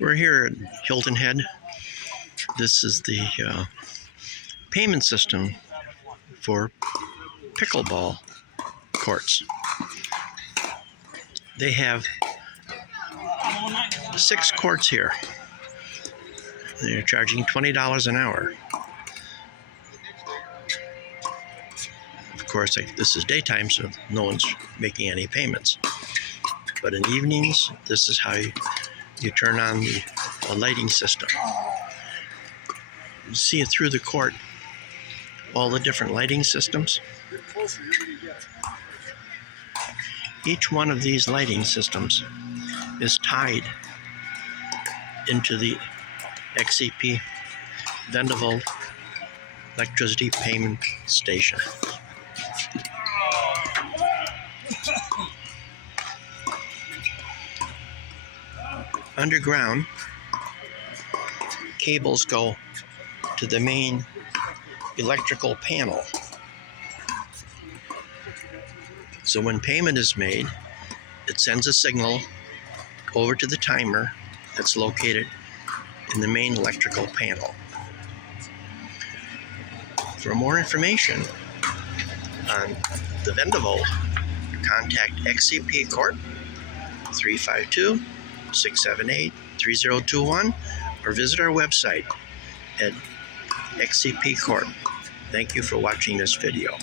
We're here at Hilton Head. This is the payment system for pickleball courts. They have 6 courts here. They're charging $20 an hour. Of course, this is daytime, so no one's making any payments. But in evenings, this is how you turn on the lighting system. You see it through the court, all the different lighting systems. Each one of these lighting systems is tied into the XCP Vendaval electricity payment station. Underground, cables go to the main electrical panel. So when payment is made, it sends a signal over to the timer that's located in the main electrical panel. For more information on the Vendaval, contact XCP Corp 352-678-3021 or visit our website at XCP Corp. Thank you for watching this video.